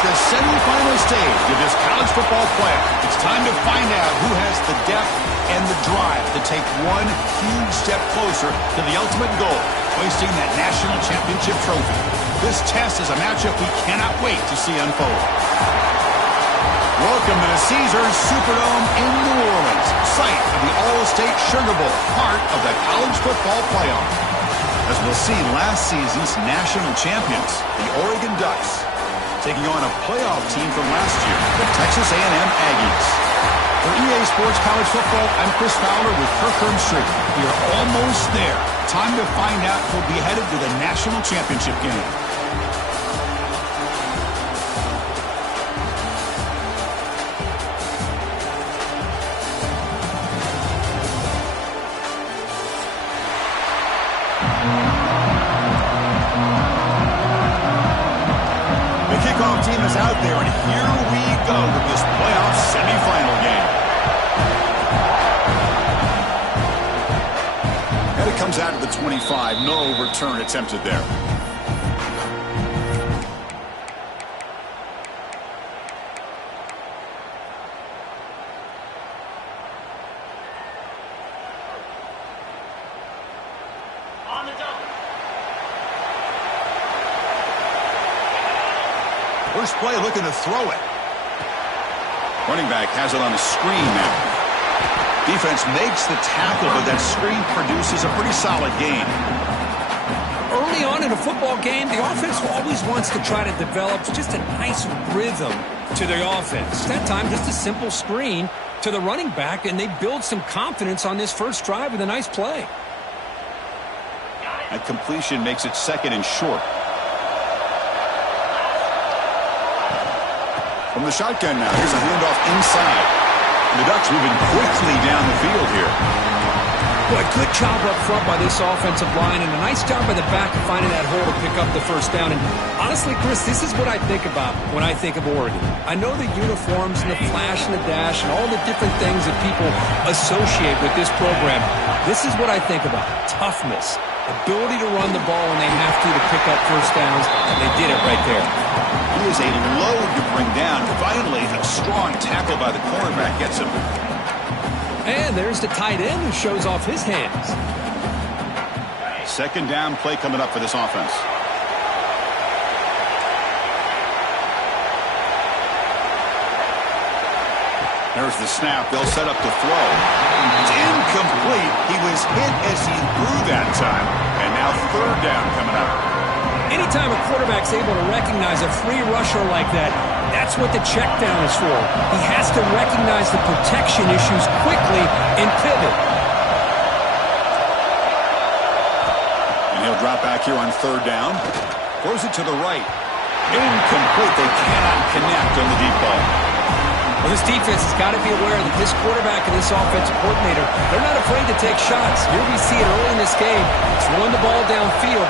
the semifinal stage of this college football playoff. It's time to find out who has the depth and the drive to take one huge step closer to the ultimate goal, hoisting that national championship trophy. This test is a matchup we cannot wait to see unfold. Welcome to the Caesars Superdome in New Orleans, site of the All-State Sugar Bowl, part of the college football playoff. As we'll see, last season's national champions, the Oregon Ducks, taking on a playoff team from last year, the Texas A&M Aggies. For EA Sports College Football, I'm Chris Fowler with Kirk Herbstreit. We are almost there. Time to find out who'll be headed to the national championship game. Team is out there, and here we go with this playoff semifinal game. And it comes out of the 25. No return attempted there. First play looking to throw it. Running back has it on the screen now. Defense makes the tackle, but that screen produces a pretty solid gain. Early on in a football game, the offense always wants to try to develop just a nice rhythm to their offense. That time, just a simple screen to the running back, and they build some confidence on this first drive with a nice play. That completion makes it second and short. From the shotgun now, here's a handoff inside. The Ducks moving quickly down the field here. Boy, good job up front by this offensive line, and a nice job by the back of finding that hole to pick up the first down. And honestly, Chris, this is what I think about when I think of Oregon. I know the uniforms and the flash and the dash and all the different things that people associate with this program. This is what I think about. Toughness. Ability to run the ball when they have to pick up first downs, and they did it right there. He is a load to bring down. Finally, a strong tackle by the cornerback gets him. And there's the tight end who shows off his hands. Second down play coming up for this offense. There's the snap. They'll set up to throw. It's incomplete. He was hit as he threw that time. And now third down coming up. Anytime a quarterback's able to recognize a free rusher like that, that's what the check down is for. He has to recognize the protection issues quickly and pivot. And he'll drop back here on third down. Throws it to the right. Incomplete. They cannot connect on the deep ball. Well, this defense has got to be aware that this quarterback and this offensive coordinator, they're not afraid to take shots. Here we see it early in this game. Throwing the ball downfield.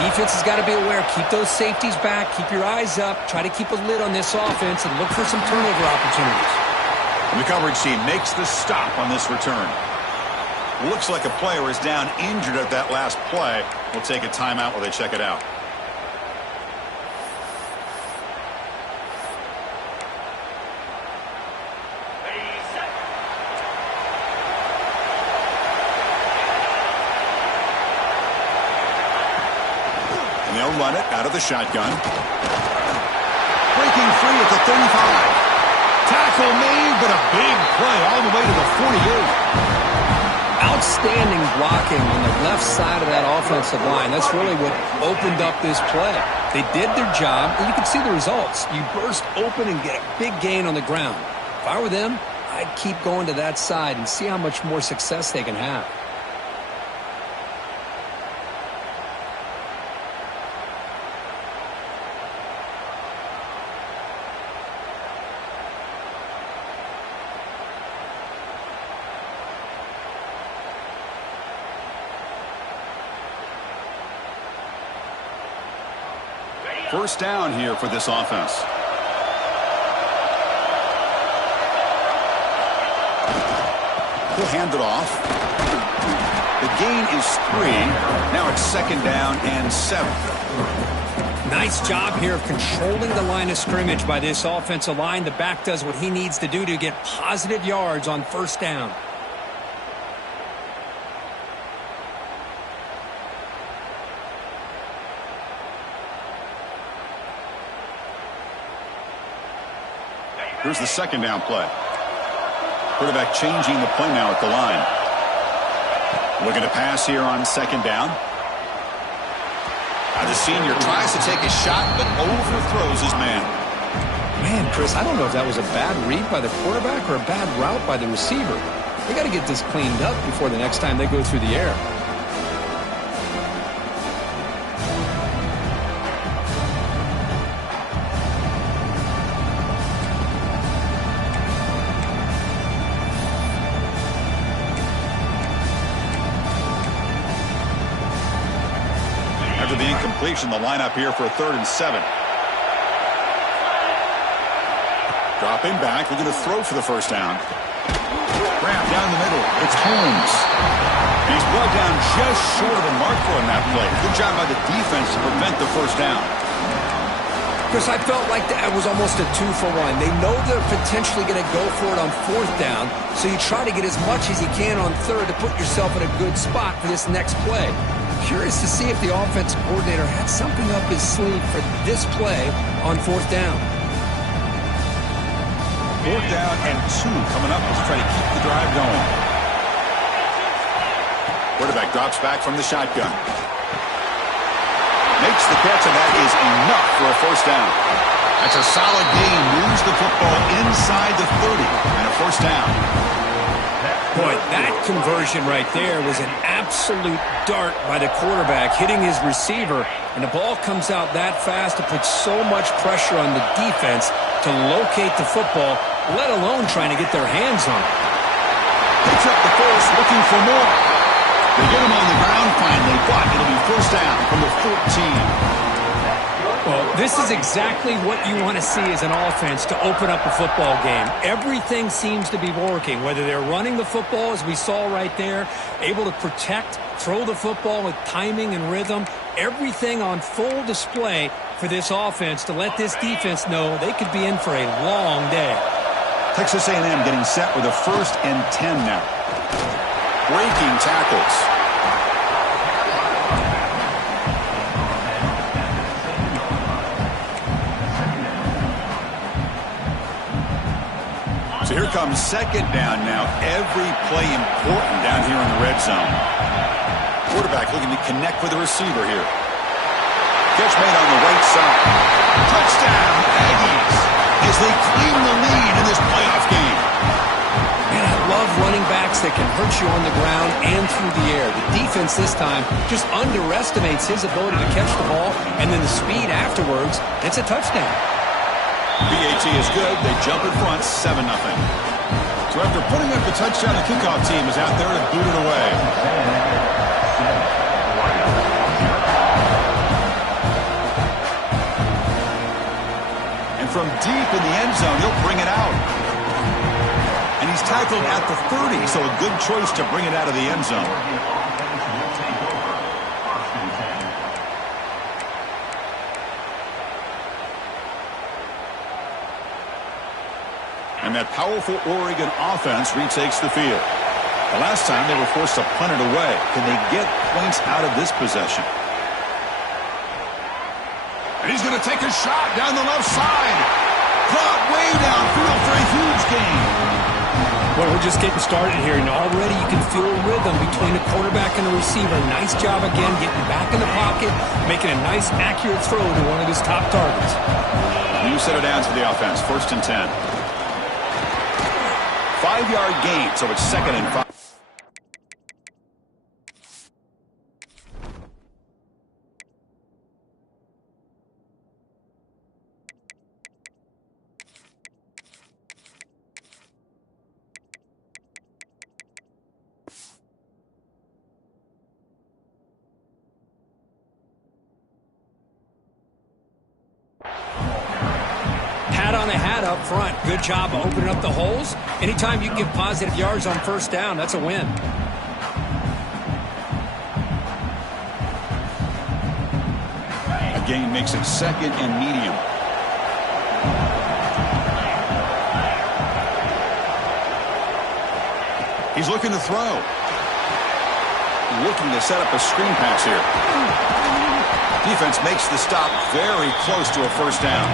The defense has got to be aware. Keep those safeties back. Keep your eyes up. Try to keep a lid on this offense and look for some turnover opportunities. And the coverage team makes the stop on this return. Looks like a player is down injured at that last play. We'll take a timeout while they check it out. They'll run it out of the shotgun. Breaking free at the 35. Tackle made, but a big play all the way to the 48. Outstanding blocking on the left side of that offensive line. That's really what opened up this play. They did their job, and you can see the results. You burst open and get a big gain on the ground. If I were them, I'd keep going to that side and see how much more success they can have. First down here for this offense. He'll hand it off. The gain is 3. Now it's second down and 7. Nice job here of controlling the line of scrimmage by this offensive line. The back does what he needs to do to get positive yards on first down. Here's the second down play. Quarterback changing the play now at the line. Looking to pass here on second down. Now the senior tries to take a shot, but overthrows his man. Man, Chris, I don't know if that was a bad read by the quarterback or a bad route by the receiver. They got to get this cleaned up before the next time they go through the air. After the incompletion, the lineup here for a 3rd and 7. Dropping back, looking to throw for the first down. Grab down the middle. It's Holmes. He's brought down just short of the mark for him that play. Good job by the defense to prevent the first down. Chris, I felt like that was almost a 2-for-1. They know they're potentially going to go for it on 4th down, so you try to get as much as you can on 3rd to put yourself in a good spot for this next play. Curious to see if the offensive coordinator had something up his sleeve for this play on 4th down. 4th down and 2 coming up. Let's try to keep the drive going. Quarterback drops back from the shotgun. Makes the catch, and that is enough for a first down. That's a solid gain. Moves the football inside the 30 and a first down. Boy, that conversion right there was an absolute dart by the quarterback hitting his receiver, and the ball comes out that fast to put so much pressure on the defense to locate the football, let alone trying to get their hands on it. Picks up the force, looking for more. They get him on the ground finally, but it'll be first down from the 14. Well, this is exactly what you want to see as an offense to open up a football game. Everything seems to be working, whether they're running the football, as we saw right there, able to protect, throw the football with timing and rhythm, everything on full display for this offense to let this defense know they could be in for a long day. Texas A&M getting set with a 1st and 10 now. Breaking tackles. So here comes second down now. Every play important down here in the red zone. Quarterback looking to connect with the receiver here. Catch made on the right side. Touchdown, Aggies, as they claim the lead in this playoff game. Man, I love running backs that can hurt you on the ground and through the air. The defense this time just underestimates his ability to catch the ball, and then the speed afterwards, it's a touchdown. BAT is good. They jump in front, 7-0. So after putting up the touchdown, the kickoff team is out there to boot it away. And from deep in the end zone, he'll bring it out. And he's tackled at the 30, so a good choice to bring it out of the end zone. And that powerful Oregon offense retakes the field. The last time they were forced to punt it away. Can they get points out of this possession? And he's going to take a shot down the left side. Caught way downfield for a huge gain. Well, we're just getting started here, and already you can feel a rhythm between the quarterback and the receiver. Nice job again getting back in the pocket, making a nice, accurate throw to one of his top targets. New set of downs for the offense. 1st and 10. 5-yard gain, so it's 2nd and 5. Up front. Good job of opening up the holes. Anytime you can get positive yards on first down, that's a win. A gain makes it 2nd and medium. He's looking to throw. Looking to set up a screen pass here. Defense makes the stop very close to a first down.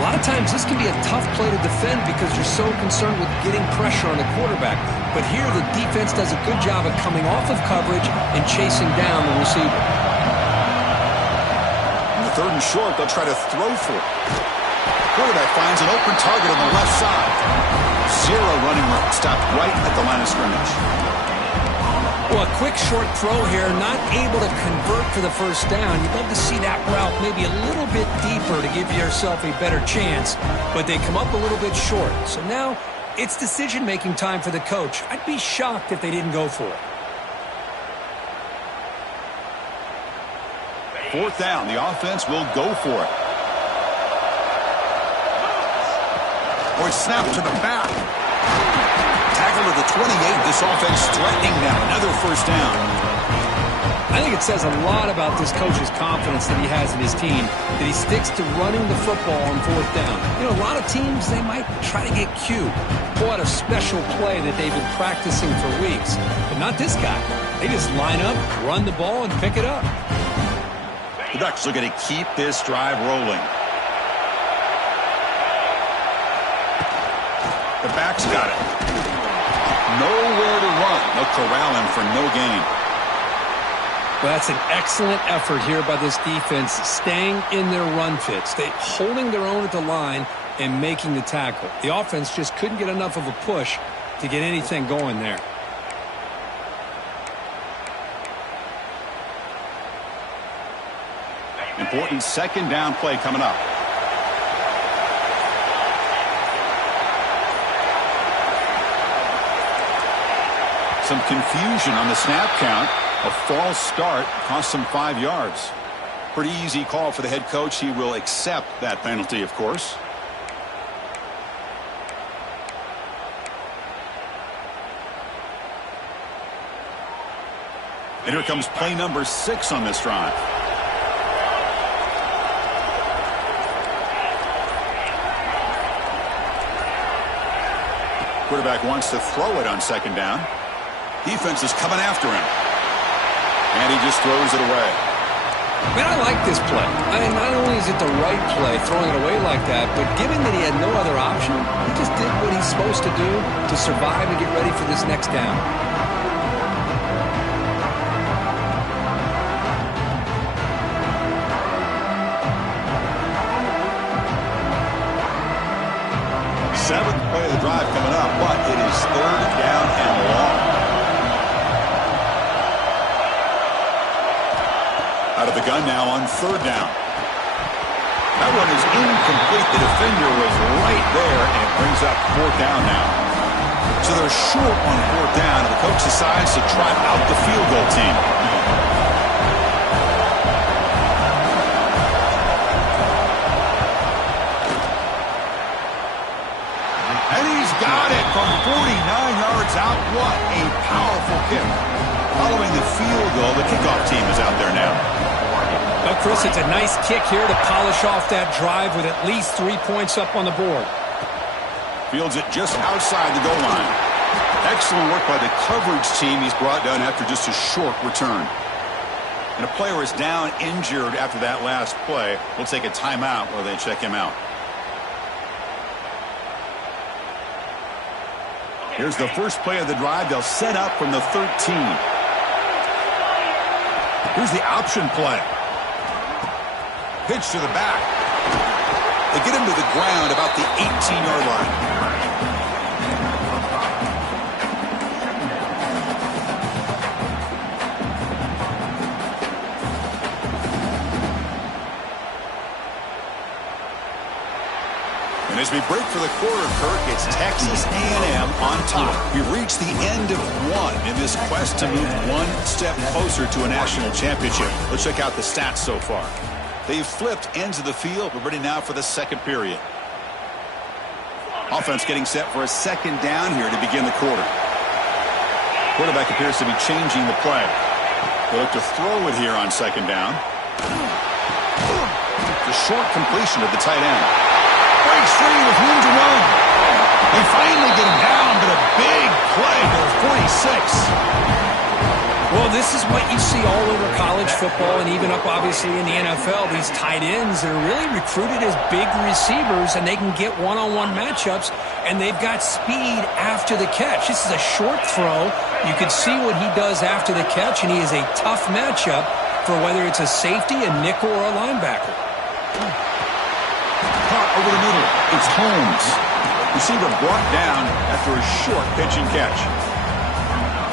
A lot of times this can be a tough play to defend because you're so concerned with getting pressure on the quarterback. But here the defense does a good job of coming off of coverage and chasing down the receiver. In the 3rd and short, they'll try to throw for it. Quarterback finds an open target on the left side. 0 running room, stopped right at the line of scrimmage. Well, a quick short throw here, not able to convert for the first down. You'd love to see that route maybe a little bit deeper to give yourself a better chance, but they come up a little bit short. So now it's decision-making time for the coach. I'd be shocked if they didn't go for it. 4th down, the offense will go for it. Or it's snapped to the back. Tackle to the 28. This offense threatening now. Another first down. I think it says a lot about this coach's confidence that he has in his team, that he sticks to running the football on 4th down. You know, a lot of teams, they might try to get cute, pull out a special play that they've been practicing for weeks. But not this guy. They just line up, run the ball, and pick it up. The Ducks looking to keep this drive rolling. The back's got it. Nowhere to run. They'll corral him for no gain. Well, that's an excellent effort here by this defense, staying in their run fits. They holding their own at the line and making the tackle. The offense just couldn't get enough of a push to get anything going there. Important 2nd down play coming up. Some confusion on the snap count. A false start cost them 5 yards. Pretty easy call for the head coach. He will accept that penalty, of course. And here comes play number 6 on this drive. Quarterback wants to throw it on 2nd down. Defense is coming after him. And he just throws it away. Man, I like this play. I mean, not only is it the right play, throwing it away like that, but given that he had no other option, he just did what he's supposed to do to survive and get ready for this next down. Seventh play of the drive coming up, but it is 3rd down and long. Out of the gun now on 3rd down. That one is incomplete. The defender was right there, and it brings up 4th down now. So they're short on 4th down, and the coach decides to trot out the field goal team. And he's got it from 49 yards out. What a powerful kick. Following the field goal, the kickoff team is out there now. Well, Chris, it's a nice kick here to polish off that drive with at least 3 points up on the board. Fields it just outside the goal line. Excellent work by the coverage team. He's brought down after just a short return. And a player is down injured after that last play. We'll take a timeout while they check him out. Here's the first play of the drive. They'll set up from the 13. Here's the option play. Pitch to the back. They get him to the ground about the 18-yard line. And as we break for the quarter, Kirk, it's Texas A&M on top. We've reached the end of one in this quest to move one step closer to a national championship. Let's check out the stats so far. They've flipped ends of the field. We're ready now for the second period. Offense getting set for a 2nd down here to begin the quarter. Quarterback appears to be changing the play. They look to throw it here on 2nd down. The short completion of the tight end. Breaks free with room to run. They finally get him down, but a big play to the 46. Well, this is what you see all over college football and even up, obviously, in the NFL. These tight ends are really recruited as big receivers, and they can get one-on-one matchups, and they've got speed after the catch. This is a short throw. You can see what he does after the catch, and he is a tough matchup for whether it's a safety, a nickel, or a linebacker. Caught over the middle. It's Holmes. Receiver brought down after a short pitch and catch.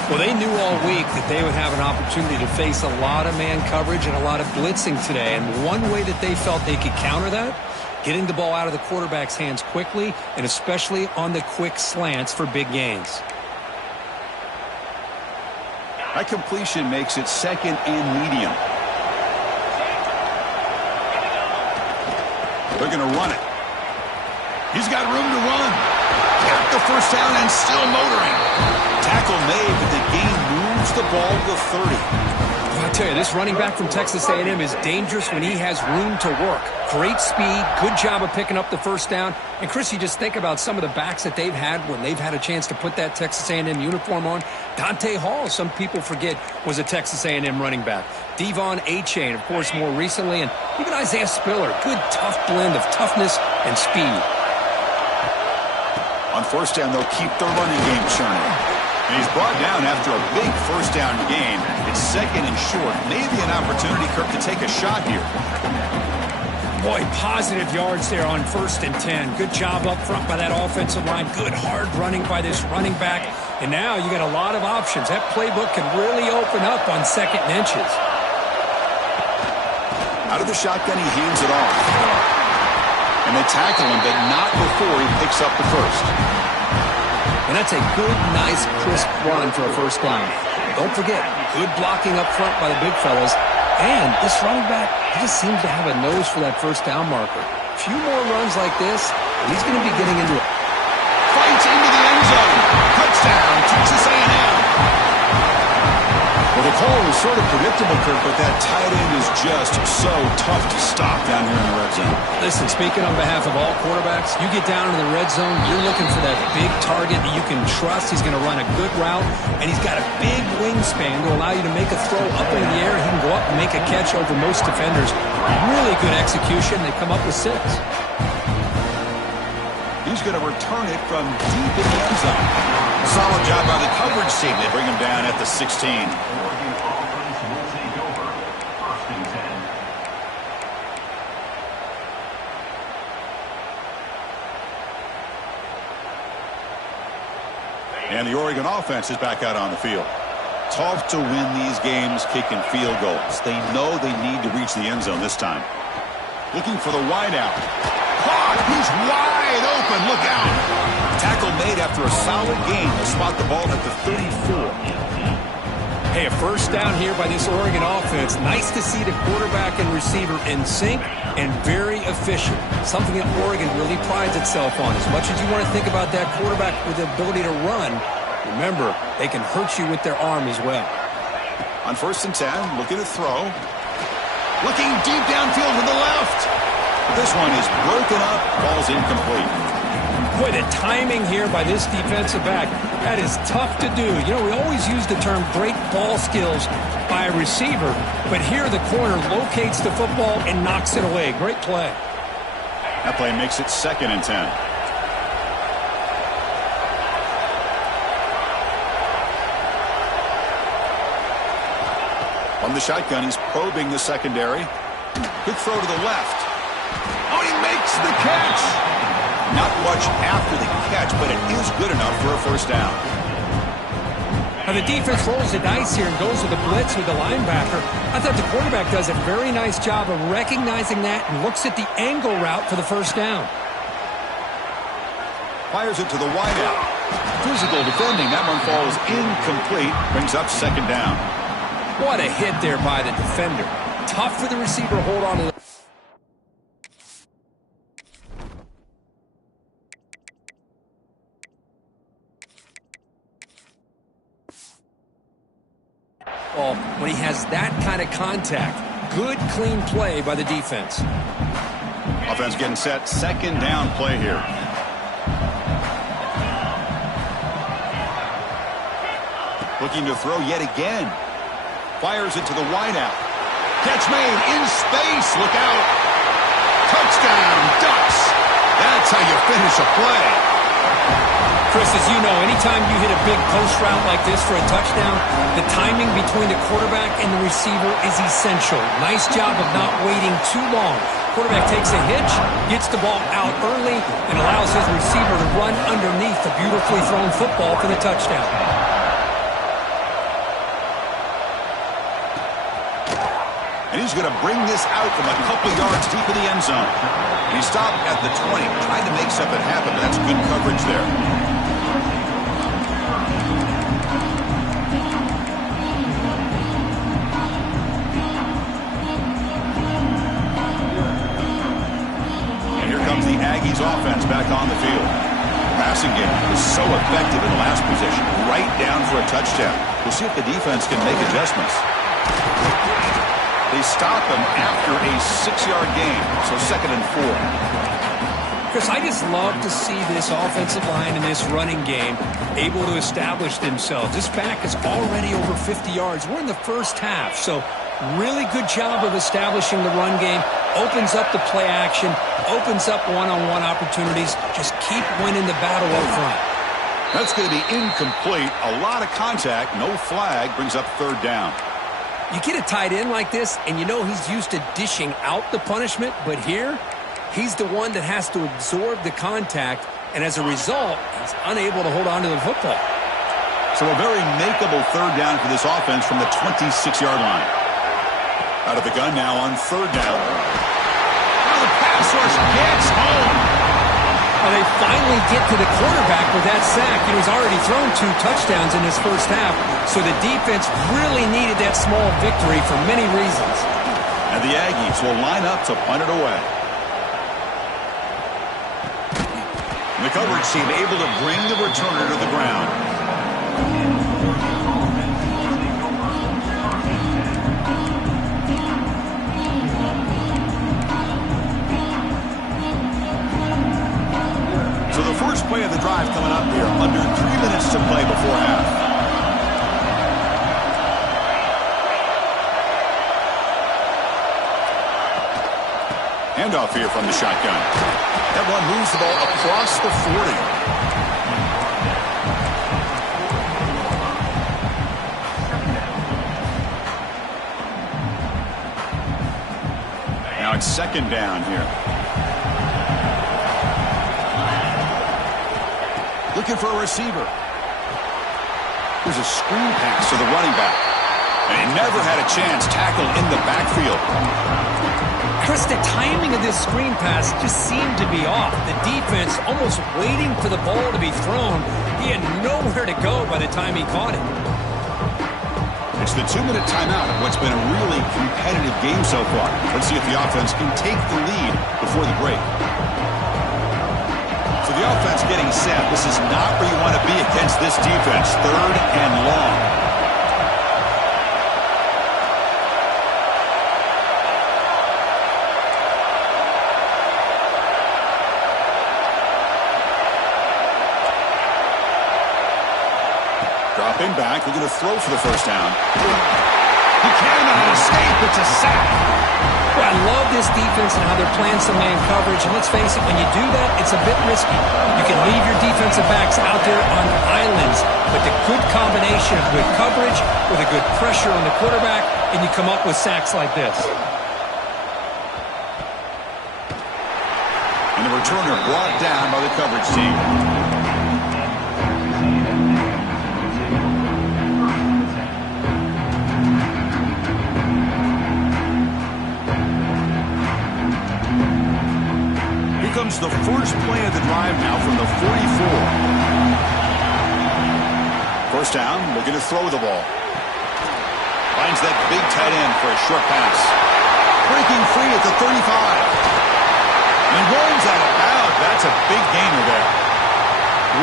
Well, they knew all week that they would have an opportunity to face a lot of man coverage and a lot of blitzing today. And one way that they felt they could counter that, getting the ball out of the quarterback's hands quickly, and especially on the quick slants for big gains. That completion makes it second and medium. They're going to run it. He's got room to run. Got the first down and still motoring. Tackle made, but the gain moves the ball to the 30. Well, I tell you, this running back from Texas A&M is dangerous when he has room to work. Great speed, good job of picking up the first down. And, Chris, you just think about some of the backs that they've had when they've had a chance to put that Texas A&M uniform on. Dante Hall, some people forget, was a Texas A&M running back. Devon Achane, of course, more recently. And even Isaiah Spiller, good, tough blend of toughness and speed. On first down, they'll keep the running game churning. And he's brought down after a big first down gain. It's second and short. Maybe an opportunity, Kirk, to take a shot here. Boy, positive yards there on 1st and 10. Good job up front by that offensive line. Good hard running by this running back. And now you got a lot of options. That playbook can really open up on 2nd and inches. Out of the shotgun, he hands it off. And they tackle him, but not before he picks up the first. And that's a good, nice, crisp run for a first down. Don't forget, good blocking up front by the big fellas. And this running back, he just seems to have a nose for that first down marker. A few more runs like this, and he's going to be getting into it. Fights into the end zone. Touchdown, Texas A&M. Well, the call was sort of predictable, Kirk, but that tight end is just so tough to stop down here in the red zone. Listen, speaking on behalf of all quarterbacks, you get down in the red zone, you're looking for that big target that you can trust. He's going to run a good route, and he's got a big wingspan to allow you to make a throw up in the air. He can go up and make a catch over most defenders. Really good execution. They come up with 6. He's going to return it from deep in the end zone. Solid job by the coverage team. They bring him down at the 16. And the Oregon offense is back out on the field. Tough to win these games kicking field goals. They know they need to reach the end zone this time. Looking for the wideout. Caught! He's wide open. Look out. Tackle made after a solid gain. They'll spot the ball at the 34. Hey, a first down here by this Oregon offense. Nice to see the quarterback and receiver in sync and very efficient. Something that Oregon really prides itself on. As much as you want to think about that quarterback with the ability to run, remember, they can hurt you with their arm as well. On 1st and 10, looking to throw. Looking deep downfield to the left. This one is broken up, falls incomplete. Boy, the timing here by this defensive back, that is tough to do. You know, we always use the term great ball skills by a receiver, but here the corner locates the football and knocks it away. Great play. That play makes it 2nd and 10. On the shotgun, he's probing the secondary. Good throw to the left. Oh, he makes the catch. Not much after the catch, but it is good enough for a first down. Now the defense rolls the dice here and goes with the blitz with the linebacker. I thought the quarterback does a very nice job of recognizing that and looks at the angle route for the first down. Fires it to the wideout. Physical defending. That one falls incomplete. Brings up 2nd down. What a hit there by the defender. Tough for the receiver to hold on to the when he has that kind of contact. Good, clean play by the defense. Offense getting set. Second down play here. Looking to throw yet again. Fires it to the wideout. Catch made in space. Look out. Touchdown, Ducks. That's how you finish a play. Chris, as you know, anytime you hit a big post route like this for a touchdown, the timing between the quarterback and the receiver is essential. Nice job of not waiting too long. Quarterback takes a hitch, gets the ball out early, and allows his receiver to run underneath the beautifully thrown football for the touchdown. And he's going to bring this out from a couple yards deep in the end zone. He stopped at the 20, tried to make something happen, but that's good coverage there. And here comes the Aggies offense back on the field. The passing game was so effective in the last position, right down for a touchdown. We'll see if the defense can make adjustments. They stop him after a 6-yard gain, so 2nd and 4. Chris, I just love to see this offensive line and this running game able to establish themselves. This back is already over 50 yards. We're in the first half, so really good job of establishing the run game. Opens up the play action, opens up one-on-one opportunities. Just keep winning the battle up front. That's going to be incomplete. A lot of contact, no flag, brings up 3rd down. You get a tight end like this, and you know he's used to dishing out the punishment, but here, he's the one that has to absorb the contact, and as a result, he's unable to hold on to the football. So a very makeable 3rd down for this offense from the 26-yard line. Out of the gun now on 3rd down. Now the pass rush gets home. And they finally get to the quarterback with that sack. He's already thrown 2 touchdowns in his first half, so the defense really needed that small victory for many reasons. And the Aggies will line up to punt it away. And the coverage team able to bring the returner to the ground. So the first play of the drive coming up here. Under 3 minutes to play before half. Handoff here from the shotgun. That one moves the ball across the 40. Now it's 2nd down here. Looking for a receiver. There's a screen pass to the running back. And he never had a chance tackled in the backfield. Chris, the timing of this screen pass just seemed to be off. The defense almost waiting for the ball to be thrown. He had nowhere to go by the time he caught it. It's the 2-minute timeout of what's been a really competitive game so far. Let's see if the offense can take the lead before the break. So the offense getting set. This is not where you want to be against this defense. 3rd and long. Dropping back, looking to throw for the first down. He cannot escape. It's a sack. Well, I love this defense and how they're playing some man coverage. And let's face it, when you do that, it's a bit risky. You can leave your defensive backs out there on islands, but the good combination of good coverage with a good pressure on the quarterback, and you come up with sacks like this. And the returner brought down by the coverage team. Comes the first play of the drive now from the 44. First down, looking to throw the ball. Finds that big tight end for a short pass. Breaking free at the 35. And rolls out of bounds. That's a big gainer there.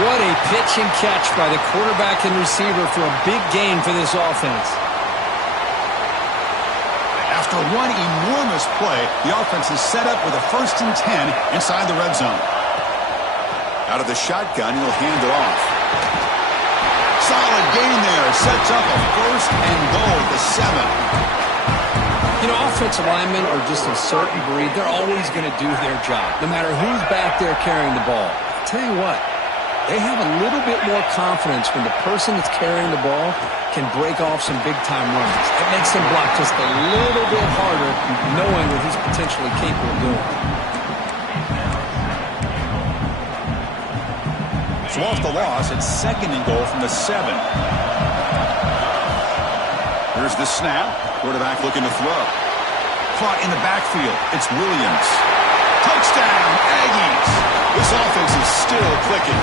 What a pitch and catch by the quarterback and receiver for a big gain for this offense. After one enormous this play, the offense is set up with a 1st and 10 inside the red zone. Out of the shotgun, he'll hand it off. Solid gain there. Sets up a 1st and goal at the 7. You know, offensive linemen are just a certain breed. They're always going to do their job, no matter who's back there carrying the ball. I'll tell you what, they have a little bit more confidence when the person that's carrying the ball can break off some big-time runs. It makes them block just a little bit harder, knowing what he's potentially capable of doing. So off the loss, it's 2nd and goal from the 7. Here's the snap. Quarterback looking to throw. Caught in the backfield. It's Williams. Touchdown, Aggies. This offense is still clicking.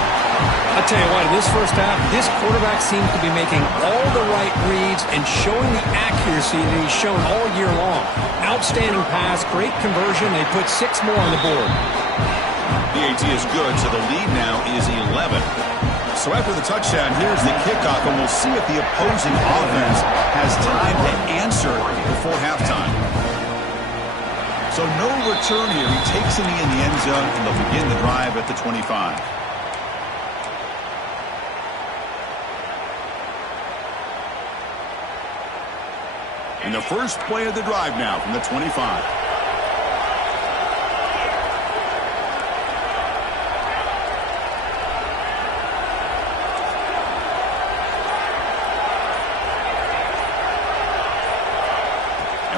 I'll tell you what, in this first half, this quarterback seems to be making all the right reads and showing the accuracy that he's shown all year long. Outstanding pass, great conversion. They put 6 more on the board. The AT is good, so the lead now is 11. So after the touchdown, here's the kickoff, and we'll see if the opposing offense has time to answer before halftime. So no return here. He takes the knee in the end zone, and they'll begin the drive at the 25. And the first play of the drive now from the 25.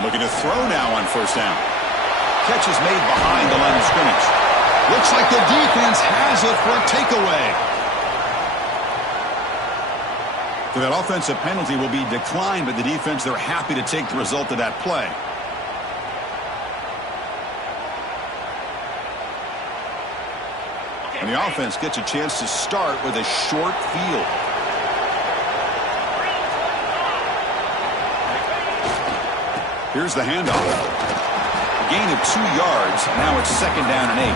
Looking to throw now on 1st down. Catch is made behind the line of scrimmage. Looks like the defense has it for a takeaway. So that offensive penalty will be declined by the defense. They're happy to take the result of that play. And the offense gets a chance to start with a short field. Here's the handoff. A gain of 2 yards. Now it's 2nd down and 8.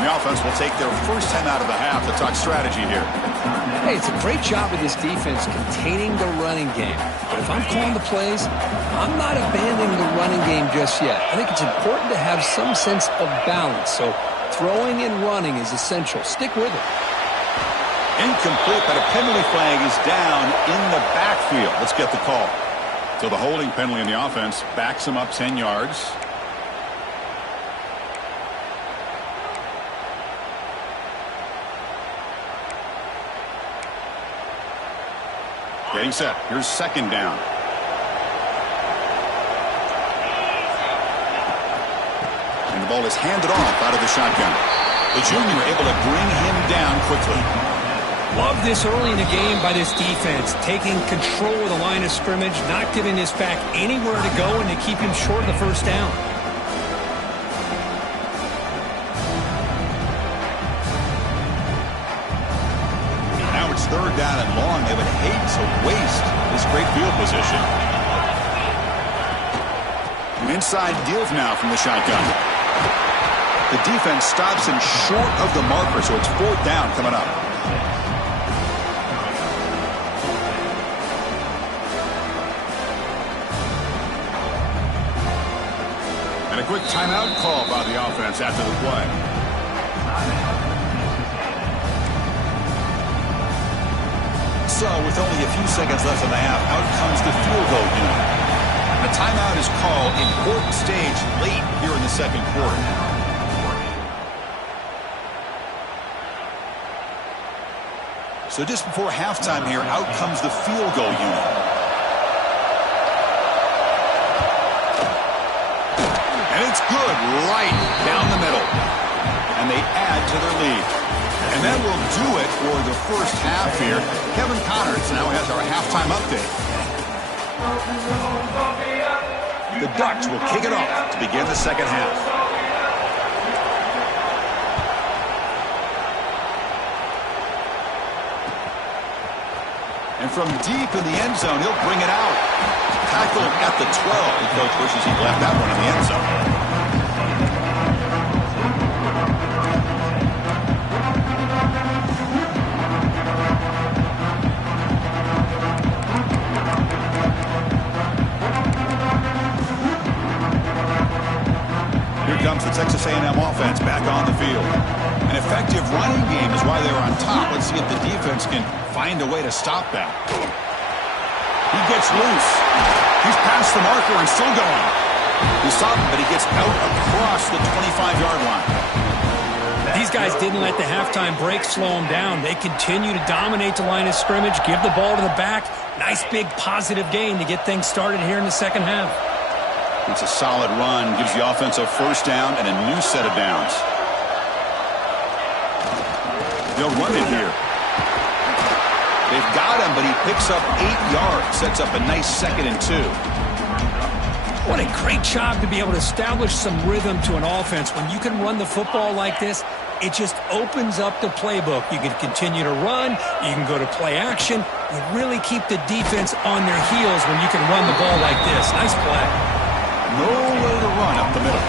The offense will take their first time out of the half to talk strategy here. Hey, it's a great job of this defense containing the running game. But if I'm calling the plays, I'm not abandoning the running game just yet. I think it's important to have some sense of balance. So throwing and running is essential. Stick with it. Incomplete, but a penalty flag is down in the backfield. Let's get the call. So the holding penalty in the offense backs him up 10 yards. Getting set. Here's 2nd down. And the ball is handed off out of the shotgun. The junior able to bring him down quickly. Love this early in the game by this defense, taking control of the line of scrimmage, not giving this back anywhere to go, and to keep him short of the 1st down. Now it's 3rd down and long. They would hate to waste this great field position. An inside deal now from the shotgun. The defense stops him short of the marker, so it's 4th down coming up. A quick timeout call by the offense after the play. So with only a few seconds left in the half, out comes the field goal unit. A timeout is called, important stage late here in the 2nd quarter. So just before halftime here, out comes the field goal unit. And it's good right down the middle. And they add to their lead. And that will do it for the first half here. Kevin Connors now has our halftime update. The Ducks will kick it off to begin the 2nd half. And from deep in the end zone, he'll bring it out. Tackle at the 12. The coach wishes he'd left that one in the end zone. A&M offense back on the field. An effective running game is why they're on top. Let's see if the defense can find a way to stop that. He gets loose. He's past the marker and still going. He stopped him, but he gets out across the 25-yard line. These guys didn't let the halftime break slow them down. They continue to dominate the line of scrimmage, give the ball to the back. Nice big positive gain to get things started here in the second half. It's a solid run, gives the offense a first down and a new set of downs. They'll run it here. They've got him, but he picks up 8 yards, sets up a nice 2nd and 2. What a great job to be able to establish some rhythm to an offense. When you can run the football like this, it just opens up the playbook. You can continue to run. You can go to play action. You really keep the defense on their heels when you can run the ball like this. Nice play. Nowhere to run up the middle.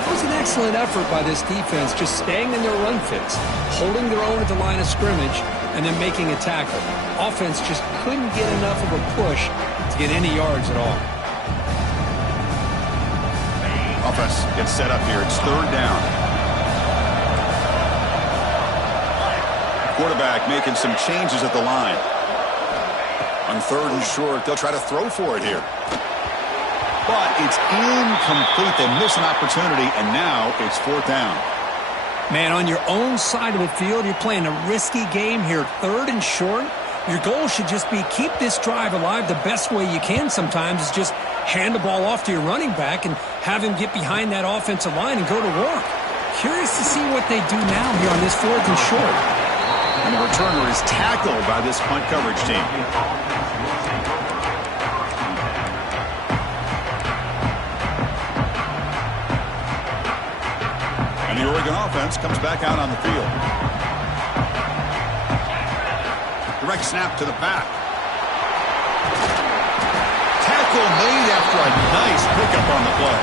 It was an excellent effort by this defense, just staying in their run fits, holding their own at the line of scrimmage, and then making a tackle. Offense just couldn't get enough of a push to get any yards at all. Offense gets set up here. It's 3rd down. Quarterback making some changes at the line. On 3rd and short, they'll try to throw for it here. But it's incomplete. They miss an opportunity, and now it's 4th down. Man, on your own side of the field, you're playing a risky game here. 3rd and short. Your goal should just be keep this drive alive the best way you can sometimes is just hand the ball off to your running back and have him get behind that offensive line and go to work. Curious to see what they do now here on this 4th and short. And the returner is tackled by this punt coverage team. And the Oregon offense comes back out on the field. Direct snap to the back. Tackle made after a nice pickup on the play.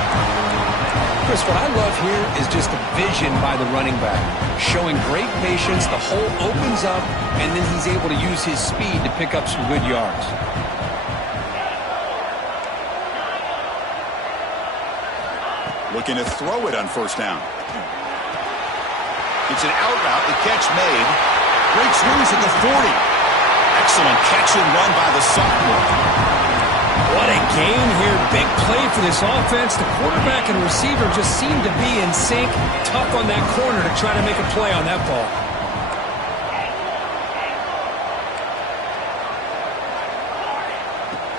Chris, what I love here is just the vision by the running back. Showing great patience, the hole opens up, and then he's able to use his speed to pick up some good yards. Looking to throw it on 1st down. It's an out route, the catch made. Breaks loose at the 40. Excellent catch and run by the sophomore. What a game here. Big play for this offense. The quarterback and receiver just seem to be in sync. Tough on that corner to try to make a play on that ball.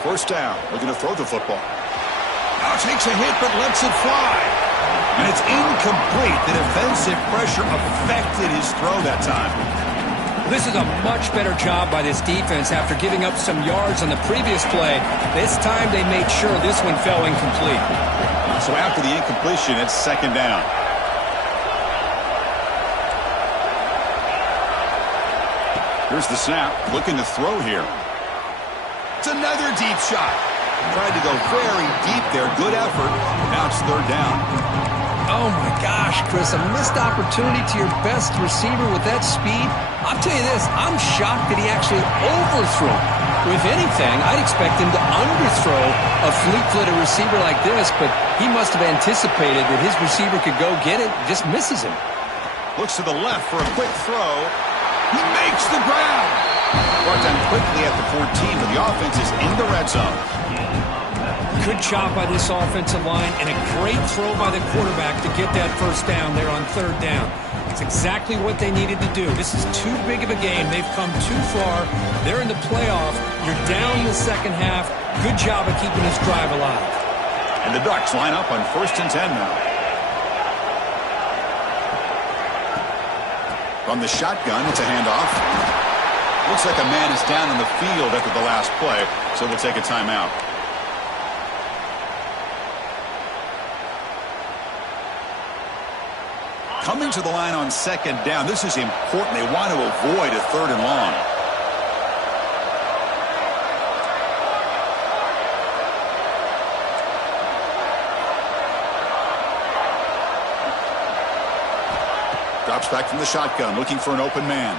First down. Looking to throw the football. Now takes a hit but lets it fly. And it's incomplete. The defensive pressure affected his throw that time. This is a much better job by this defense after giving up some yards on the previous play. This time they made sure this one fell incomplete. So after the incompletion, it's 2nd down. Here's the snap. Looking to throw here. It's another deep shot. Tried to go very deep there. Good effort. Now it's 3rd down. Oh, my gosh, Chris, a missed opportunity to your best receiver with that speed. I'll tell you this, I'm shocked that he actually overthrew. If anything, I'd expect him to underthrow a fleet-footed receiver like this, but he must have anticipated that his receiver could go get it, just misses him. Looks to the left for a quick throw. He makes the grab. Brought down quickly at the 14, but the offense is in the red zone. Good job by this offensive line and a great throw by the quarterback to get that first down there on 3rd down. It's exactly what they needed to do. This is too big of a game. They've come too far. They're in the playoff. You're down in the second half. Good job of keeping this drive alive. And the Ducks line up on 1st and 10 now. From the shotgun, it's a handoff. Looks like a man is down in the field after the last play, so they'll take a timeout. Coming to the line on 2nd down. This is important. They want to avoid a 3rd and long. Drops back from the shotgun, looking for an open man.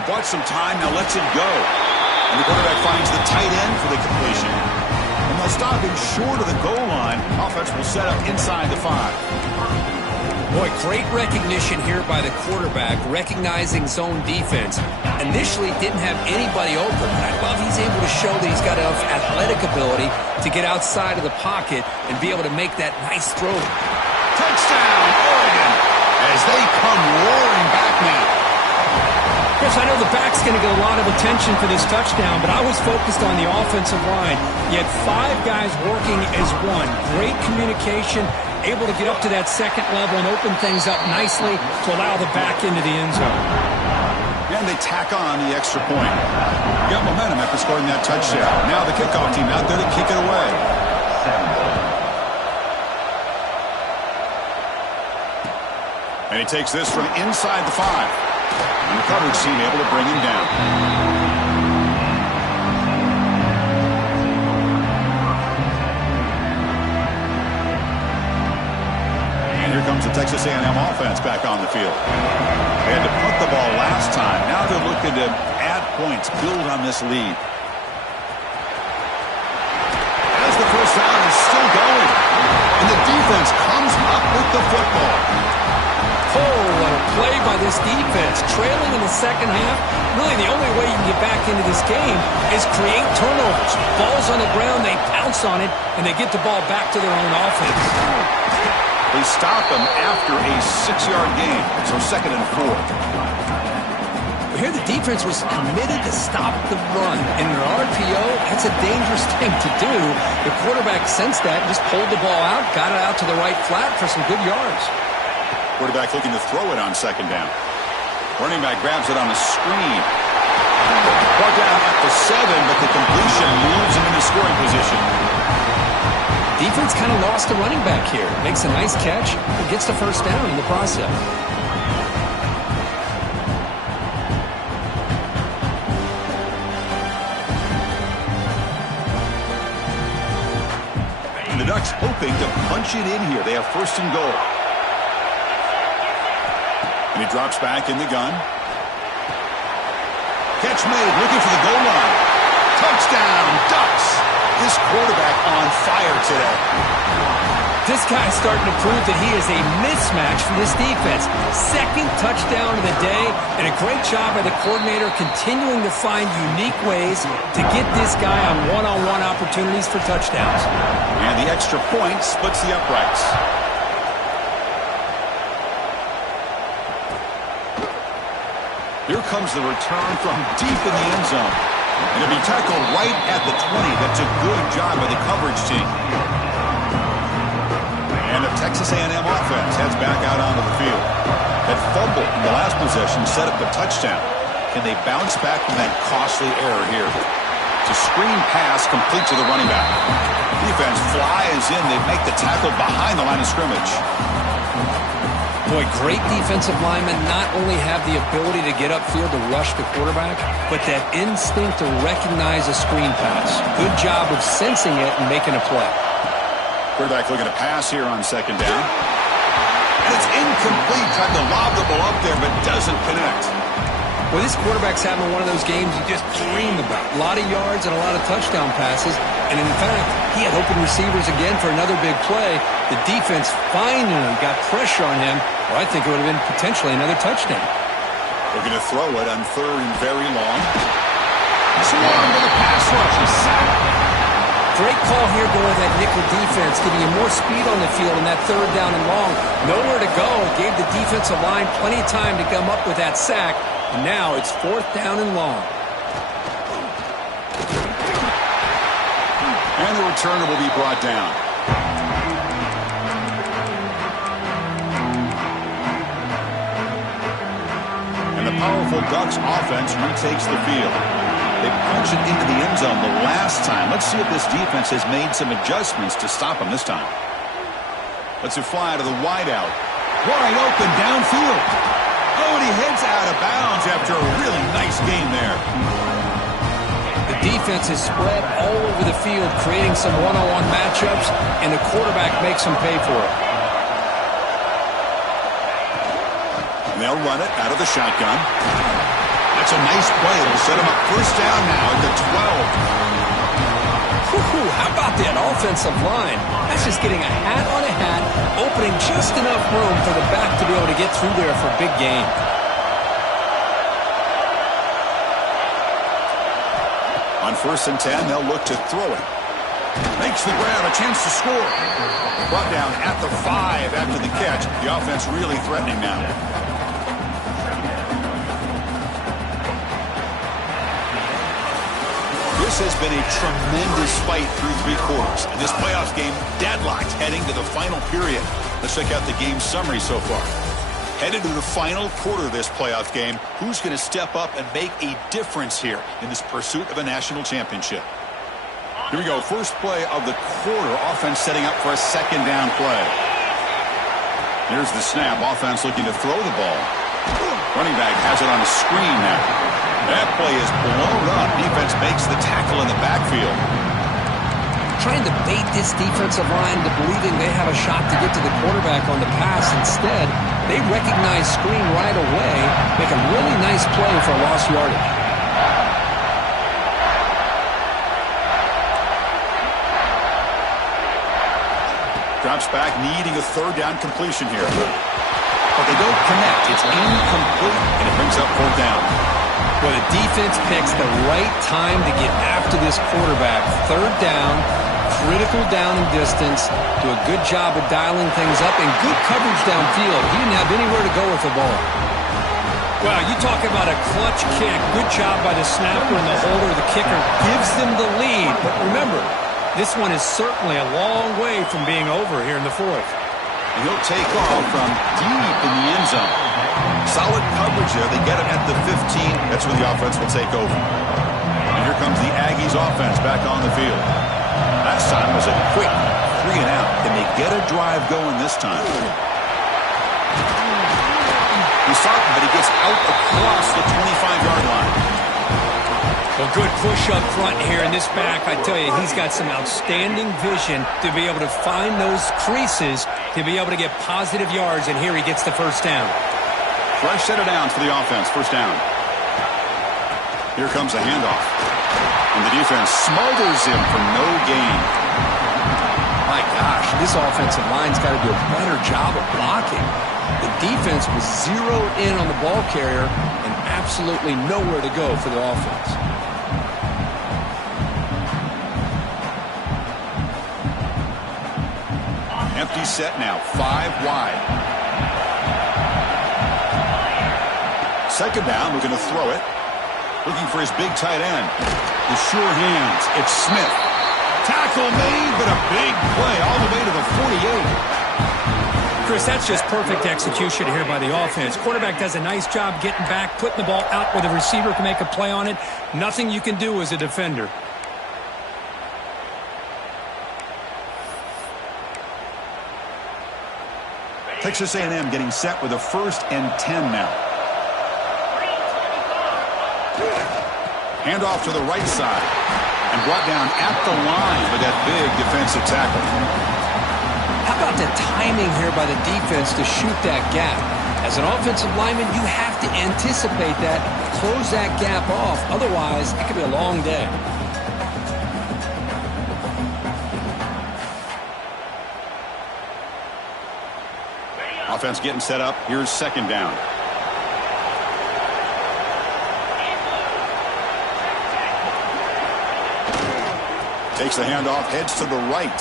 He bought some time, now lets it go. And the quarterback finds the tight end for the completion. And They'll stop him short of the goal line. Offense will set up inside the 5. Boy, great recognition here by the quarterback, recognizing zone defense. Initially didn't have anybody open, but I love he's able to show that he's got enough athletic ability to get outside of the pocket and be able to make that nice throw. Touchdown, Oregon, as they come roaring back now. Chris, I know the back's going to get a lot of attention for this touchdown, but I was focused on the offensive line. You had 5 guys working as one. Great communication, able to get up to that second level and open things up nicely to allow the back into the end zone. And they tack on the extra point. Got momentum after scoring that touchdown. Now the kickoff team out there to kick it away. And he takes this from inside the 5. And the coverage team able to bring him down. And here comes the Texas A&M offense back on the field. They had to punt the ball last time. Now they're looking to add points, build on this lead. As the first down is still going. And the defense comes up with the football. Oh, what a play by this defense. Trailing in the second half, really the only way you can get back into this game is create turnovers. Ball's on the ground, they pounce on it, and they get the ball back to their own offense. They stop them after a 6-yard gain, so 2nd and 4. Here the defense was committed to stop the run. In an RPO, that's a dangerous thing to do. The quarterback sensed that, just pulled the ball out, got it out to the right flat for some good yards. Quarterback looking to throw it on 2nd down. Running back grabs it on a screen. Brought down at the 7, but the completion moves him into scoring position. Defense kind of lost the running back here. Makes a nice catch and gets the first down in the process. And the Ducks hoping to punch it in here. They have 1st and goal. And he drops back in the gun. Catch made, looking for the goal line. Touchdown, Ducks. This quarterback on fire today. This guy's starting to prove that he is a mismatch for this defense. 2nd touchdown of the day, and a great job by the coordinator continuing to find unique ways to get this guy on one-on-one opportunities for touchdowns. And the extra point splits the uprights. Here comes the return from deep in the end zone. And it'll be tackled right at the 20. That's a good job by the coverage team. And the Texas A&M offense heads back out onto the field. That fumble in the last possession set up a touchdown. Can they bounce back from that costly error here? It's a screen pass complete to the running back. Defense flies in. They make the tackle behind the line of scrimmage. Boy, great defensive linemen not only have the ability to get upfield to rush the quarterback, but that instinct to recognize a screen pass. Good job of sensing it and making a play. Quarterback looking to pass here on 2nd down. And it's incomplete. Tried to lob the ball up there, but doesn't connect. Well, this quarterback's having one of those games you just dream about. A lot of yards and a lot of touchdown passes. And in fact, he had open receivers again for another big play. The defense finally got pressure on him. Well, I think it would have been potentially another touchdown. Looking to throw it on 3rd and very long. Swarm with a pass rush. A sack. Great call here going with that nickel defense, giving you more speed on the field in that 3rd down and long. Nowhere to go. Gave the defensive line plenty of time to come up with that sack. And now it's 4th down and long. And the returner will be brought down. And the powerful Ducks offense retakes the field. They punch it into the end zone the last time. Let's see if this defense has made some adjustments to stop them this time. Let's it fly to the wideout. Wide open downfield. Oh, and he heads out of bounds after a really nice game there. The defense is spread all over the field, creating some one-on-one matchups, and the quarterback makes them pay for it. And they'll run it out of the shotgun. That's a nice play. It'll set him up 1st down now at the 12. Whew, how about that offensive line? That's just getting a hat on a hat, opening just enough room for the back to be able to get through there for a big gain. On 1st and 10, they'll look to throw it. Makes the grab, a chance to score. Brought down at the 5 after the catch. The offense really threatening now. This has been a tremendous fight through 3 quarters. And this playoff game deadlocked heading to the final period. Let's check out the game summary so far. Headed to the final quarter of this playoff game, who's going to step up and make a difference here in this pursuit of a national championship? Here we go. First play of the quarter. Offense setting up for a 2nd down play. Here's the snap. Offense looking to throw the ball. Running back has it on a screen now. That play is blown up. Defense makes the tackle in the backfield. Trying to bait this defensive line to believing they have a shot to get to the quarterback on the pass. Instead, they recognize screen right away, make a really nice play for a lost yardage. Drops back, needing a 3rd down completion here. But they don't connect. It's incomplete, and it brings up 4th down. Well, the defense picks the right time to get after this quarterback. 3rd down, critical down and distance, do a good job of dialing things up, and good coverage downfield. He didn't have anywhere to go with the ball. Wow, you talk about a clutch kick. Good job by the snapper and the holder. The kicker gives them the lead. But remember, this one is certainly a long way from being over here in the 4th. And he'll take off from deep in the end zone. Solid coverage there. They get him at the 15. That's when the offense will take over. And here comes the Aggies offense back on the field. Last time was a quick 3 and out. Can they get a drive going this time? He's starting, but he gets out across the 25-yard line. Well, good push up front here in this back. I tell you, he's got some outstanding vision to be able to find those creases, to be able to get positive yards, and here he gets the 1st down. Fresh set of downs for the offense. 1st down. Here comes a handoff. And the defense smothers him for no gain. My gosh, this offensive line's got to do a better job of blocking. The defense was zeroed in on the ball carrier and absolutely nowhere to go for the offense. Empty set now, 5 wide. 2nd down, looking to throw it. Looking for his big tight end. The sure hands, it's Smith. Tackle made, but a big play all the way to the 48. Chris, that's just perfect execution here by the offense. Quarterback does a nice job getting back, putting the ball out where the receiver can make a play on it. Nothing you can do as a defender. Texas A&M getting set with a 1st and 10 now. Handoff to the right side. And brought down at the line with that big defensive tackle. How about the timing here by the defense to shoot that gap? As an offensive lineman, you have to anticipate that, close that gap off. Otherwise, it could be a long day. Offense getting set up. Here's 2nd down. Takes the handoff, heads to the right.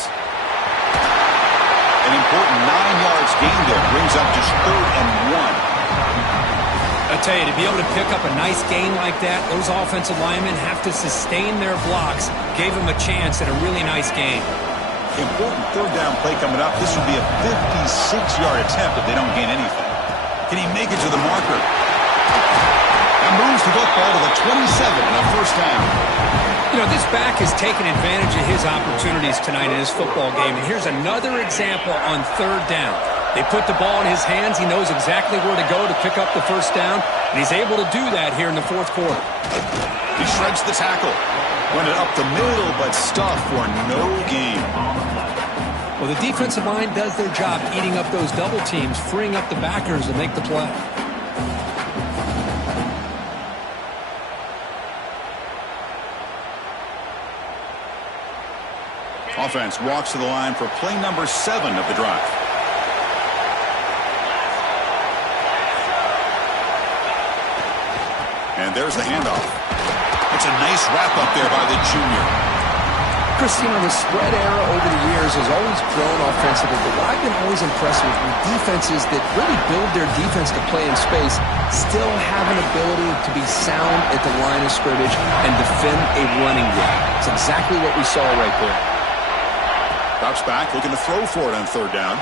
An important 9 yards gain there. Brings up just 3rd and 1. I tell you, to be able to pick up a nice gain like that, those offensive linemen have to sustain their blocks. Gave them a chance at a really nice game. Important 3rd down play coming up. This would be a 56-yard attempt if they don't gain anything. Can he make it to the marker? And moves the football to the 27 and a 1st down. You know, this back has taken advantage of his opportunities tonight in his football game. And here's another example on 3rd down. They put the ball in his hands. He knows exactly where to go to pick up the 1st down. And he's able to do that here in the 4th quarter. He shreds the tackle. Went it up the middle, but stuffed for no gain. Well, the defensive line does their job eating up those double teams, freeing up the backers to make the play. Offense walks to the line for play number 7 of the drive. And there's the handoff. It's a nice wrap-up there by the junior. Christine, the spread era over the years has always grown offensively, but what I've been always impressed with defenses that really build their defense to play in space still have an ability to be sound at the line of scrimmage and defend a running game. It's exactly what we saw right there. Drops back, looking to throw for it on 3rd down.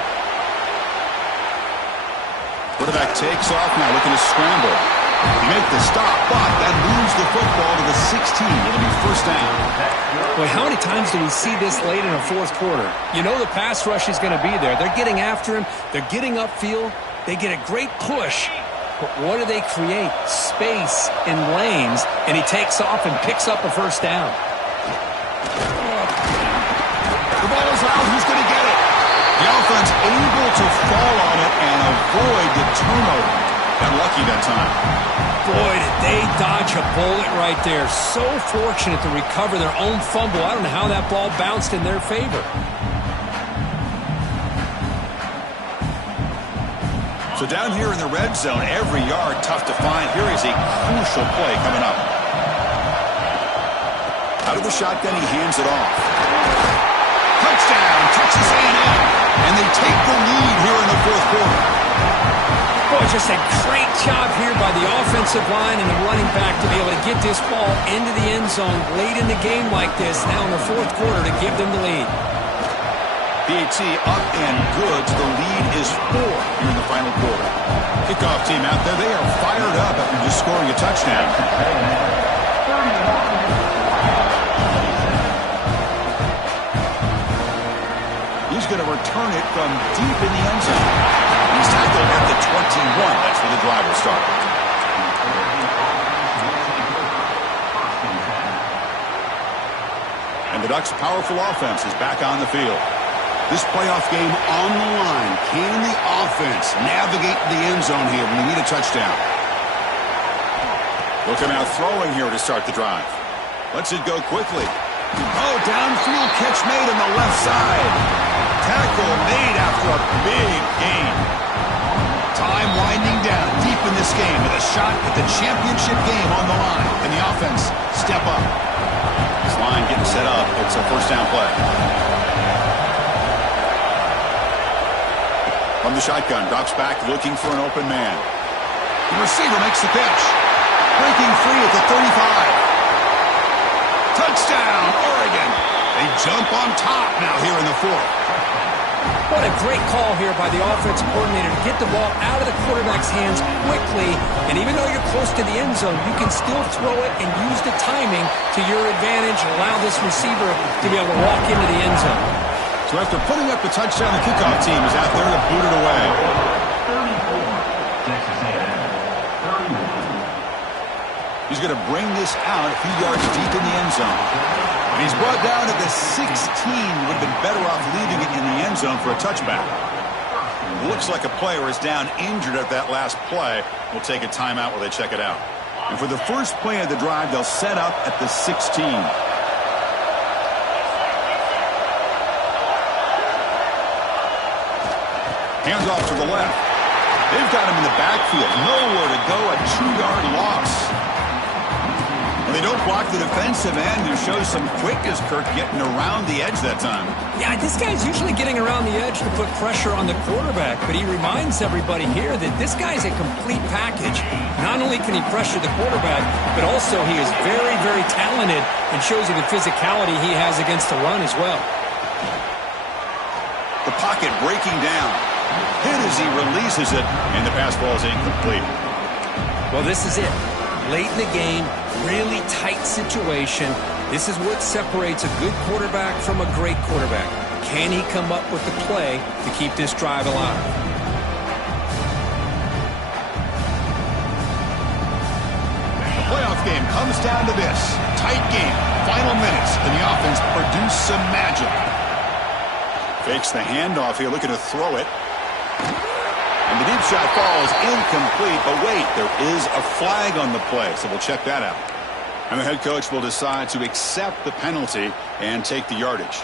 Quarterback takes off now, looking to scramble. He makes the stop, but that moves the football to the 16. It'll be 1st down. Boy, how many times do we see this late in a 4th quarter? You know the pass rush is going to be there. They're getting after him. They're getting upfield. They get a great push. But what do they create? Space in lanes, and he takes off and picks up a 1st down. The ball is out. Who's going to get it? The offense able to fall on it and avoid the turnover. Got lucky that time. Boy, did they dodge a bullet right there. So fortunate to recover their own fumble. I don't know how that ball bounced in their favor. So down here in the red zone, every yard tough to find. Here is a crucial play coming up. Out of the shotgun, he hands it off. Touchdown, Texas A&M. And they take the lead here in the 4th quarter. Boy, just a great job here by the offensive line and the running back to be able to get this ball into the end zone late in the game like this, now in the 4th quarter, to give them the lead. PAT up and good. The lead is 4 here in the final quarter. Kickoff team out there, they are fired up after just scoring a touchdown. He's going to return it from deep in the end zone. He's tackled at the 21. That's where the drive will start. And the Ducks' powerful offense is back on the field. This playoff game on the line. Can the offense navigate the end zone here when we need a touchdown? Looking out throwing here to start the drive. Lets it go quickly. Oh, downfield catch made on the left side. Tackle made after a big gain. Time winding down deep in this game with a shot at the championship game on the line. And the offense step up. This line getting set up. It's a 1st down play. From the shotgun, drops back looking for an open man. The receiver makes the catch. Breaking free at the 35. Touchdown, Oregon. They jump on top now here in the 4th. What a great call here by the offensive coordinator to get the ball out of the quarterback's hands quickly. And even though you're close to the end zone, you can still throw it and use the timing to your advantage and allow this receiver to be able to walk into the end zone. So after putting up the touchdown, the kickoff team is out there to boot it away. He's going to bring this out a few yards deep in the end zone. And he's brought down at the 16. Would have been better off leaving it in the end zone for a touchback. Looks like a player is down injured at that last play. We'll take a timeout while they check it out. And for the first play of the drive, they'll set up at the 16. Hands off to the left. They've got him in the backfield. Nowhere to go. A 2-yard loss. They don't block the defensive end, who shows some quickness, Kirk, getting around the edge that time. Yeah, this guy's usually getting around the edge to put pressure on the quarterback, but he reminds everybody here that this guy's a complete package. Not only can he pressure the quarterback, but also he is very, very talented and shows you the physicality he has against the run as well. The pocket breaking down. Hit as he releases it, and the pass ball is incomplete. Well, this is it. Late in the game, really tight situation. This is what separates a good quarterback from a great quarterback. Can he come up with the play to keep this drive alive? The playoff game comes down to this. Tight game, final minutes, and the offense produced some magic. Fakes the handoff here, looking to throw it. And the deep shot falls incomplete, but wait, there is a flag on the play, so we'll check that out. And the head coach will decide to accept the penalty and take the yardage.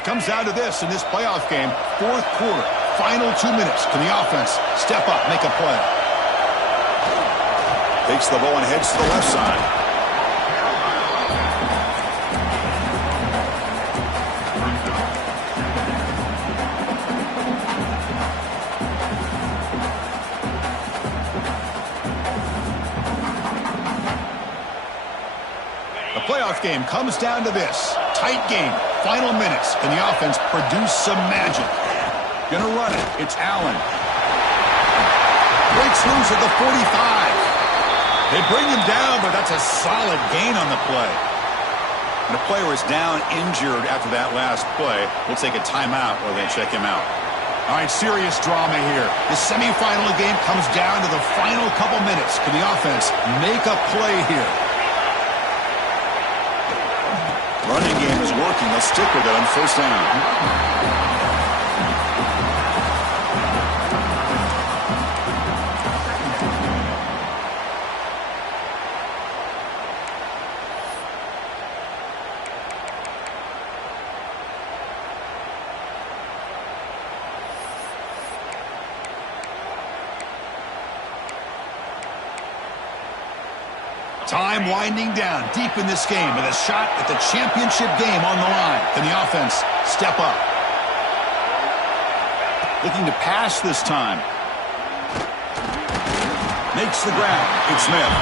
It comes down to this in this playoff game. Fourth quarter, final 2 minutes. Can the offense step up, make a play? Takes the ball and heads to the left side. The playoff game comes down to this. Tight game. Final minutes. Can the offense produce some magic? Gonna run it. It's Allen. Breaks loose at the 45. They bring him down, but that's a solid gain on the play. And the player is down injured after that last play. We'll take a timeout or then check him out. All right, serious drama here. The semifinal game comes down to the final couple minutes. Can the offense make a play here? Running game is working. They'll stick with it on first down. Time winding down deep in this game with a shot at the championship game on the line. Can the offense step up? Looking to pass this time. Makes the grab. It's Smith.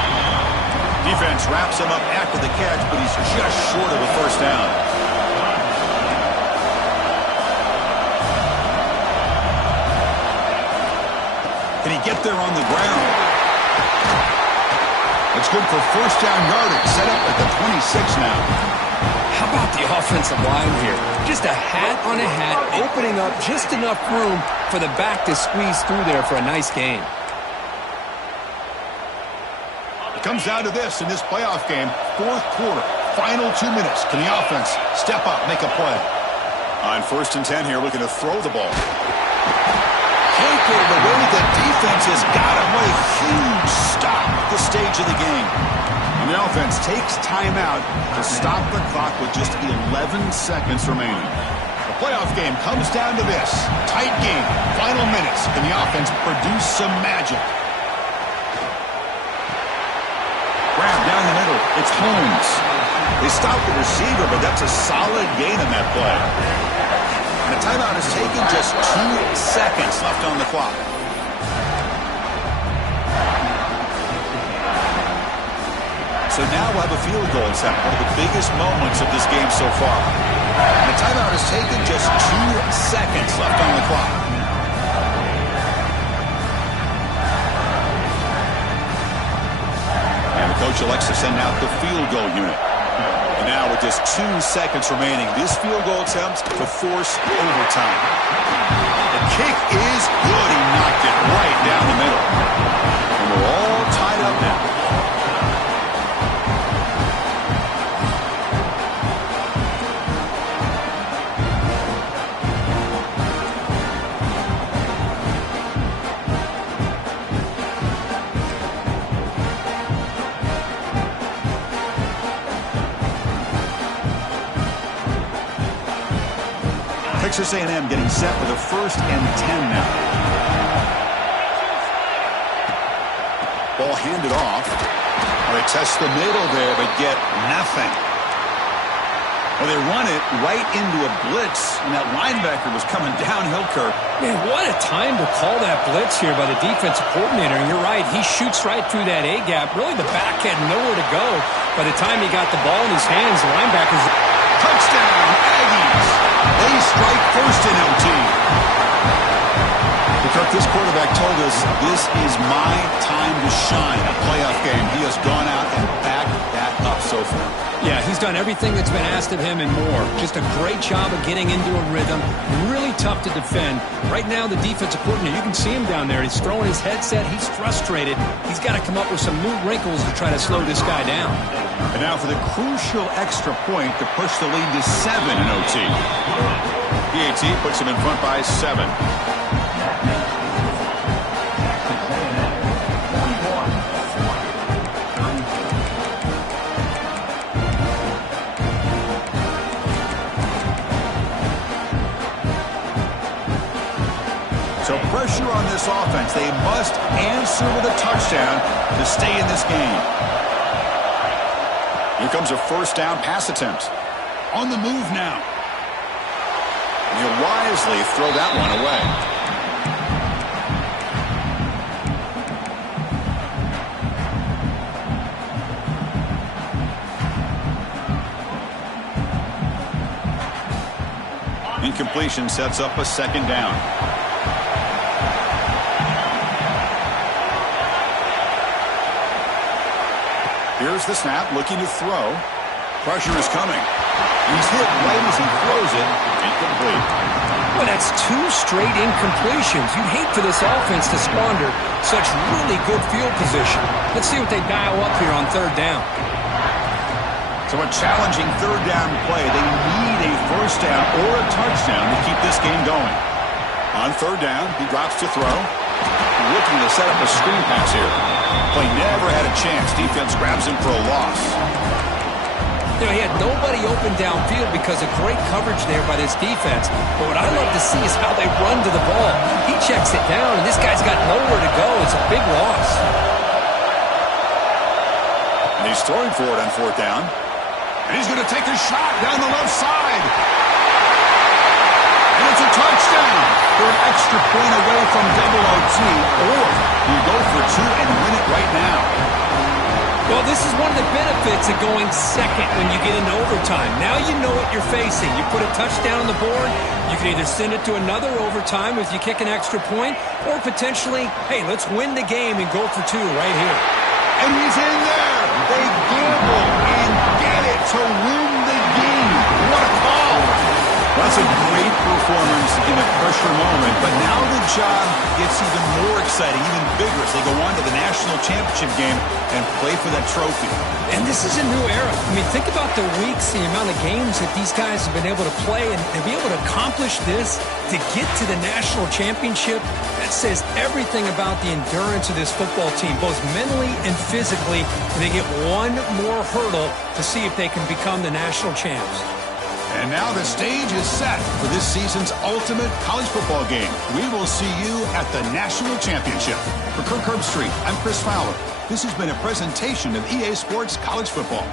Defense wraps him up after the catch, but he's just short of a first down. Can he get there on the ground? It's good for first down yardage. Set up at the 26 now. How about the offensive line here? Just a hat on a hat, opening up just enough room for the back to squeeze through there for a nice gain. It comes down to this in this playoff game. Fourth quarter, final 2 minutes. Can the offense step up, make a play? On first and 10 here, looking to throw the ball. Can't get it away. The defense has got him. What a huge stop at this stage of the game. And the offense takes timeout to stop the clock with just 11 seconds remaining. The playoff game comes down to this. Tight game, final minutes. Can the offense produce some magic? Grab down the middle. It's Holmes. They stop the receiver, but that's a solid gain in that play. And the timeout is taken, just 2 seconds left on the clock. So now we'll have a field goal set, one of the biggest moments of this game so far. And the timeout is taken, just 2 seconds left on the clock. And the coach elects to send out the field goal unit. And now with just 2 seconds remaining, this field goal attempt to force overtime. The kick is good. He knocked it right down the middle. And we're all tied up now. Texas A&M getting set with a first and 10 now. Ball handed off. They test the middle there, but get nothing. Well, they run it right into a blitz, and that linebacker was coming downhill, Kirk. Man, what a time to call that blitz here by the defensive coordinator. And you're right, he shoots right through that A-gap. Really, the back had nowhere to go. By the time he got the ball in his hands, the linebackers... Touchdown, Aggies! They strike first in OT. Kirk, this quarterback told us this is my time to shine. A playoff game. He has gone out and backed that up so far. Yeah, he's done everything that's been asked of him and more. Just a great job of getting into a rhythm. Really tough to defend. Right now, the defensive coordinator, you can see him down there. He's throwing his headset. He's frustrated. He's got to come up with some new wrinkles to try to slow this guy down. And now for the crucial extra point to push the lead to 7 in OT. PAT puts him in front by 7. So pressure on this offense. They must answer with a touchdown to stay in this game. Here comes a first down pass attempt. On the move now. He'll wisely throw that one away. Incompletion sets up a second down. Here's the snap, looking to throw. Pressure is coming. He's hit right as he throws it. Incomplete. Well, that's 2 straight incompletions. You'd hate for this offense to squander such really good field position. Let's see what they dial up here on third down. So a challenging third down play. They need a first down or a touchdown to keep this game going. On third down, he drops to throw. Looking to set up a screen pass here. Play never had a chance. Defense grabs him for a loss. You know, he had nobody open downfield because of great coverage there by this defense. But what I love to see is how they run to the ball. He checks it down, and this guy's got nowhere to go. It's a big loss. And he's throwing for it on fourth down. And he's going to take a shot down the left side. And it's a touchdown. They're an extra point away from double OT. Or you go for 2 and win it right now. Well, this is one of the benefits of going second when you get into overtime. Now you know what you're facing. You put a touchdown on the board, you can either send it to another overtime if you kick an extra point, or potentially, hey, let's win the game and go for 2 right here. And he's in there. They gamble and get it to win the game. What a call. That's a great performance in a pressure moment, but now the job gets even more exciting, even bigger as they go on to the national championship game and play for that trophy. And this is a new era. I mean, think about the weeks, the amount of games that these guys have been able to play, and to be able to accomplish this, to get to the national championship, that says everything about the endurance of this football team, both mentally and physically. And they get one more hurdle to see if they can become the national champs. And now the stage is set for this season's ultimate college football game. We will see you at the national championship. For Kirk Herbstreit, I'm Chris Fowler. This has been a presentation of EA Sports College Football.